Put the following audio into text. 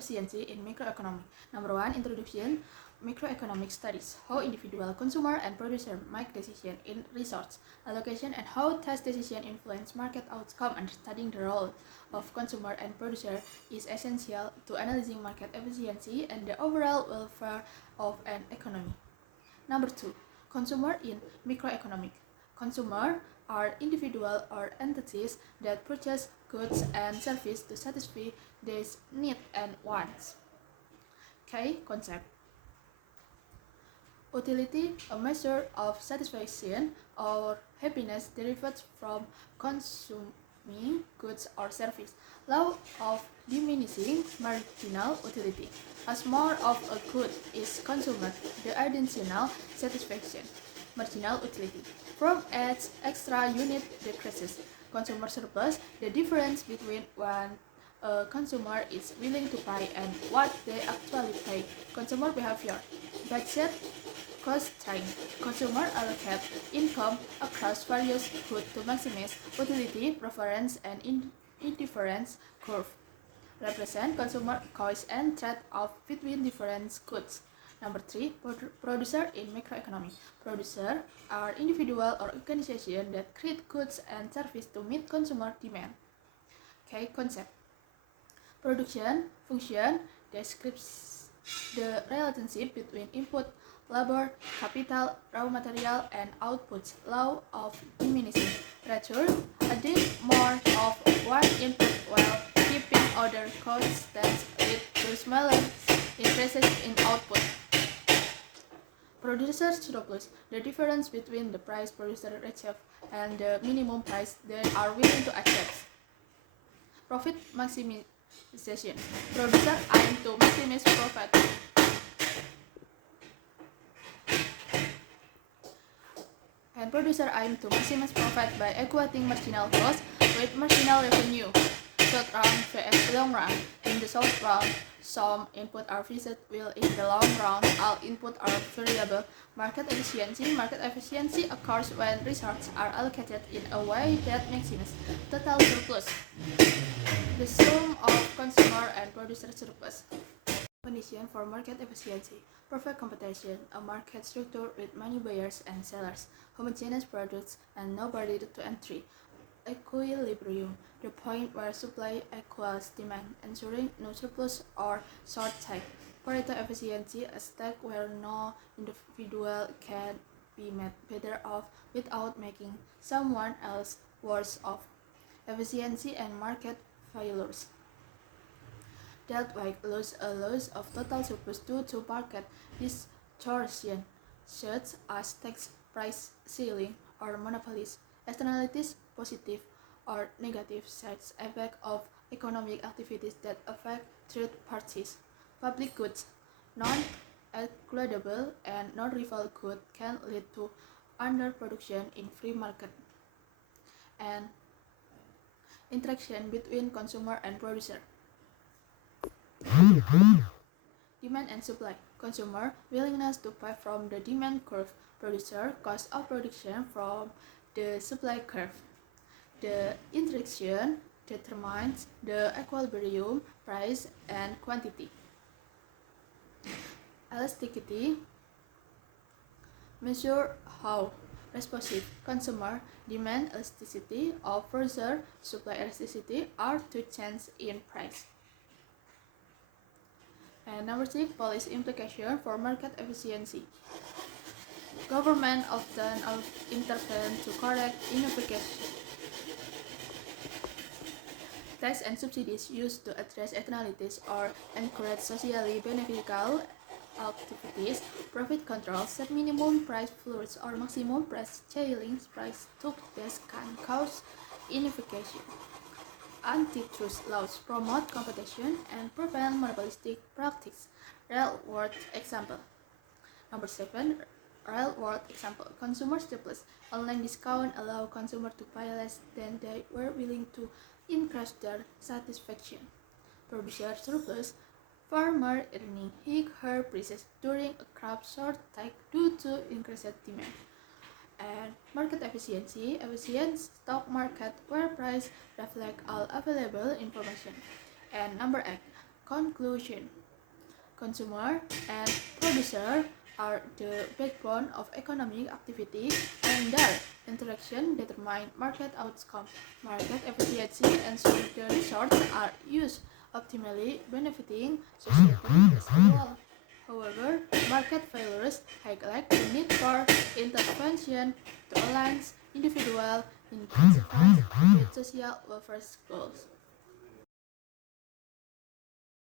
efficiency in microeconomics. Number 1, introduction microeconomic studies. How individual consumer and producer make decisions in resource allocation and how task decision influence market outcome. Understanding the role of consumer and producer is essential to analyzing market efficiency and the overall welfare of an economy. Number 2, consumer in microeconomic. Consumer are individual or entities that purchase goods and services to satisfy their needs and wants. K. Concept. Utility, a measure of satisfaction or happiness derived from consuming goods or service. Law of diminishing marginal utility. As more of a good is consumed, the additional satisfaction, marginal utility, from its extra unit decreases. Consumer surplus, the difference between what a consumer is willing to pay and what they actually pay. Consumer behavior. Budget constraint. Consumer allocate income across various goods to maximize utility, preference, and indifference curve. Represent consumer choice and trade-off between different goods. Number 3, producer in microeconomy. Producer are individual or organization that create goods and services to meet consumer demand. K. Concept. Production function describes the relationship between input, labor, capital, raw material, and outputs. Law of diminishing return. Adding more of one input while keeping other constants lead to smaller increases in output. Producer surplus, the difference between the price producer receives and the minimum price they are willing to accept. Profit maximization, producer aim to maximize profit. And producer aim to maximize profit by equating marginal cost with marginal revenue. Short run vs long run. In the short run, some inputs are fixed, while in the long run, all inputs are variable. Market efficiency occurs when resources are allocated in a way that maximizes total surplus. The sum of consumer and producer surplus. Condition for market efficiency. Perfect competition, a market structure with many buyers and sellers, homogeneous products, and no barrier to entry. Equilibrium, the point where supply equals demand, ensuring no surplus or shortage. Pareto efficiency, a state where no individual can be made better off without making someone else worse off. Efficiency and market failures. That way lose a loss of total surplus due to market distortion, such as tax, price ceiling, or monopolies. Externalities, positive or negative side effects of economic activities that affect third parties. Public goods, non-excludable and non-rival goods can lead to underproduction in free market. And interaction between consumer and producer. Demand and supply. Consumer willingness to pay from the demand curve. Producer cost of production from the supply curve. The interaction determines the equilibrium, price, and quantity. Elasticity measure how responsive consumer demand elasticity or producer supply elasticity are to change in price. And number 6, policy implication for market efficiency. Government often intervene to correct inefficiency. Tax and subsidies used to address externalities or encourage socially beneficial activities. Profit control, set minimum price floors or maximum price ceilings. Price tug-tests can cause inefficiency. Antitrust laws promote competition and prevent monopolistic practice. Real world example. Number 7, real world example. Consumer surplus. Online discount allow consumers to pay less than they were willing to increase their satisfaction. Producer surplus. Farmer earning higher prices during a crop shortage due to increased demand. And market efficiency, efficient stock market where price reflect all available information. And number 8, conclusion, consumer and producer are the backbone of economic activity, and their interaction determine market outcome. Market efficiency ensures the resources are used optimally, benefiting society as a whole. However, market failures highlight the need for intervention to align individual incentives with social welfare goals.